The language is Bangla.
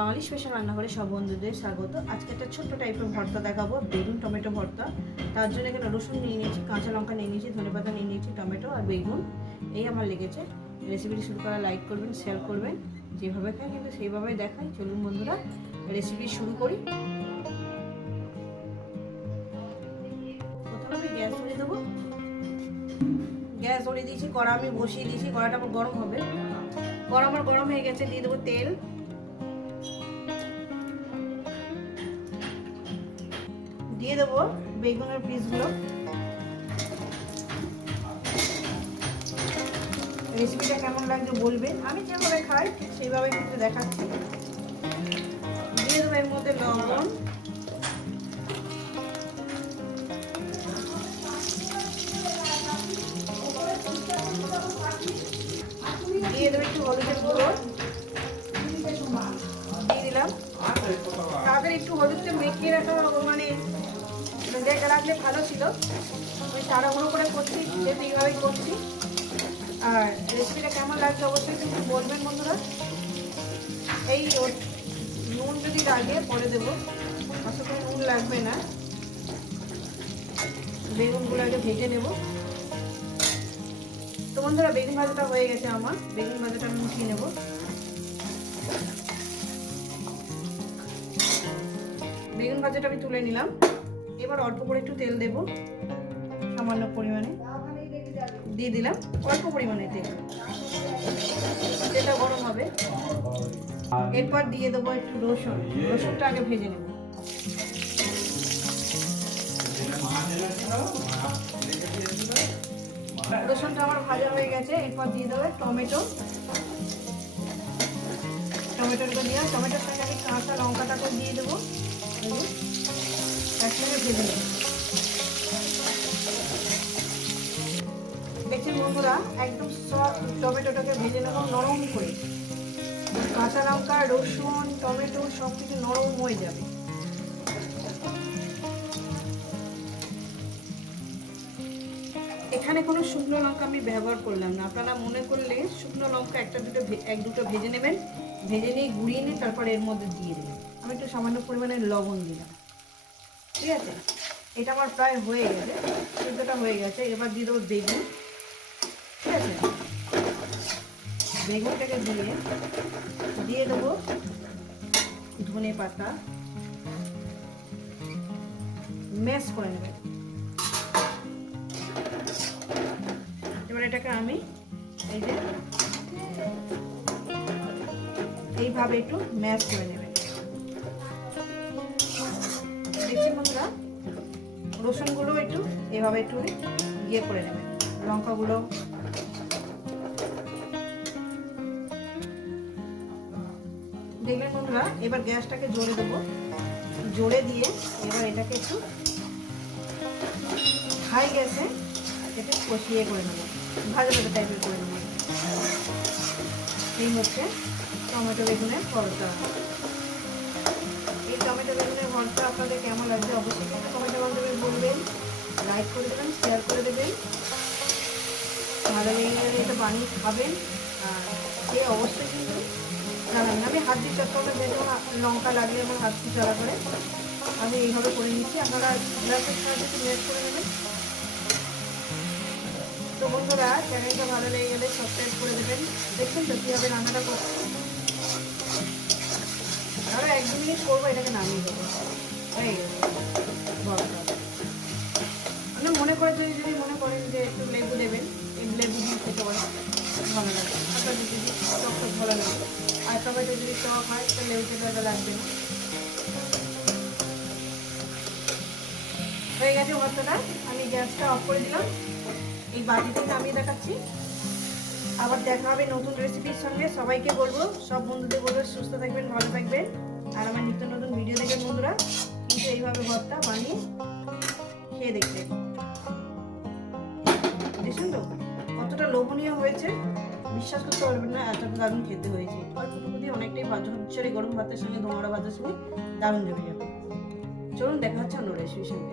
বাঙালি স্পেশাল রান্নাঘরে সব বন্ধুদের স্বাগত। আজকে একটা ছোট্ট টাইপের ভর্তা দেখাবো, বেগুন, টমেটো ভর্তা। তার জন্য এখানে রসুন নিয়ে নিয়েছি, কাঁচা লঙ্কা নিয়ে নিয়েছি ধনেপাতা নিয়ে নিয়েছি, টমেটো আর বেগুন। এই আমার লেগেছে। রেসিপিটি শুরু করা লাইক করবেন শেয়ার করবেন। যেভাবে খাই কিন্তু সেইভাবেই দেখাই। চলুন বন্ধুরা রেসিপি শুরু করি। প্রথমে আমি গ্যাস ধরিয়ে দেবো। গ্যাস ধরিয়ে দিয়েছি, কড়া আমি বসিয়ে দিয়েছি, কড়াটা আমার গরম হবে। কড়া আমার গরম হয়ে গেছে, দিয়ে দেবো তেল। দিয়ে দেবো বেগুনের পিসগুলো। রেসিপিটা কেমন লাগছে বলবেন আমি যেভাবে খাই ঠিক সেইভাবে কিন্তু দেখাচ্ছি। দিয়ে দেবো এর মধ্যে লবণ। দিয়ে দেবো একটু হলুদের গুঁড়ো। জায়গা রাখলে ভালো ছিল। আমি তাড়াহুড়ো করে করছি যেহেতু এইভাবেই করছি। আর রেসিপিটা কেমন লাগছে অবশ্যই কিন্তু বলবেন বন্ধুরা। এই নুন যদি লাগে, পরে দেবো। আশা নুন লাগবে না। বেগুনগুলো আগে ভেজে নেব। তো বন্ধুরা, বেগুন ভাজাটা হয়ে গেছে আমার। বেগুন ভাজাটা আমি উঠিয়ে নেব। বেগুন ভাজাটা আমি তুলে নিলাম। এবার অল্প করে একটু তেল দেব, সামান্য পরিমাণে। দিয়ে দিলাম অল্প পরিমাণে তেল। তেলটা গরম হবে। এরপর দিয়ে দেবো একটু রসুন। রসুনটা আগে ভেজে নেব। রসুনটা আমার ভাজা হয়ে গেছে। এরপর দিয়ে দেবো টমেটো। টমেটোটা দিয়ে, টমেটোর সঙ্গে আমি কাঁচা লঙ্কাটাকে দিয়ে দেবো। একসঙ্গে ভেজে নেব দেখছেন বন্ধুরা একদম সব টমেটোটাকে ভেজে নেব নরম করে। কাঁচা লঙ্কা, রসুন, টমেটো সব কিছু নরম হয়ে যাবে। এখানে কোনো শুকনো লঙ্কা আমি ব্যবহার করলাম না। আপনারা মনে করলে শুকনো লঙ্কা একটা দুটো এক দুটো ভেজে নেবেন। ভেজে নিয়ে গুঁড়িয়ে নিয়ে তারপর এর মধ্যে দিয়ে দেবেন। আমি একটু সামান্য পরিমাণে লবণ দিলাম ঠিক আছে? এটা আমার প্রায় হয়ে গেছে। সেদ্ধটা হয়ে গেছে। এবার দিয়ে দেবো বেগুন। ঠিক আছে? বেগুনটাকে দিয়ে দিয়ে দেবো ধনে পাতা। ম্যাশ করে নেবেন এবার এটাকে আমি এই যে, এইভাবে একটু ম্যাশ করে নেবেন রসুনগুলো একটু এভাবে একটু ইয়ে করে নেবে, লঙ্কাগুলো। দেখবেন বন্ধুরা, এবার গ্যাসটাকে জোরে দেবো। জোরে দিয়ে এবার এটাকে একটু হাই গ্যাসে এটাকে কষিয়ে করে নেব, ভাজা ভাজা টাইপের করে নেব। এই হচ্ছে টমেটো বেগুনের ভর্তা এই টমেটো বেগুনের ভর্তা আপনাদের কেমন লাগছে অবশ্যই কিন্তু টমেটো বান্ধবী বলবেন লাইক করে দেবেন শেয়ার করে দেবেন। ভালো লেগে এটা বানিয়ে খাবেন, আর সে অবশ্যই কিন্তু জানাবেন আমি হাত দিয়ে যেহেতু আমার লঙ্কা লাগলে আমার হাত দিয়ে চলা করে। আমি এইভাবে করে নিচ্ছি, আপনারা গ্লাসের সাহায্যে একটু মেট করে নেবেন। তো বন্ধুরা চ্যানেলটা ভালো লেগে গেলে সাবস্ক্রাইব করে দেবেন। দেখছেন তো কীভাবে রান্নাটা করছি। মিনিট করব, এটাকে নামিয়ে দেবো। হয়ে গেছে ভর্তা আপনি মনে করে যদি যদি মনে করেন যে একটু লেবু দেবেন, এই লেবু দিয়ে খেতে পারেন, ভালো লাগে। আপনার যদি টক টক ভালো লাগে। আর টমেটো যদি টক হয় তো লেবু খেতে লাগবে না। হয়ে গেছে ভর্তাটা। আমি গ্যাসটা অফ করে দিলাম। এই বাটিতে নামিয়ে দেখাচ্ছি। আবার দেখা হবে নতুন রেসিপির সঙ্গে। সবাইকে বলব, সব বন্ধুদের বলব, সুস্থ থাকবেন, ভালো থাকবেন। আর আমার নিত্য নতুন ভিডিও দেখে বন্ধুরা কিন্তু এইভাবে ভর্তা বানিয়ে খেয়ে দেখবে দেখছেন তো? কতটা লোভনীয় হয়েছে। বিশ্বাস করতে পারবেন না এত দারুণ খেতে হয়েছে। অল্পটুকু দিয়ে অনেকটাই বাজার গরম ভাতের সঙ্গে ধোঁয়ারা ভাতের সঙ্গে দারুণ জমে যাবে চলুন দেখা হচ্ছে অন্য রেসিপির সঙ্গে।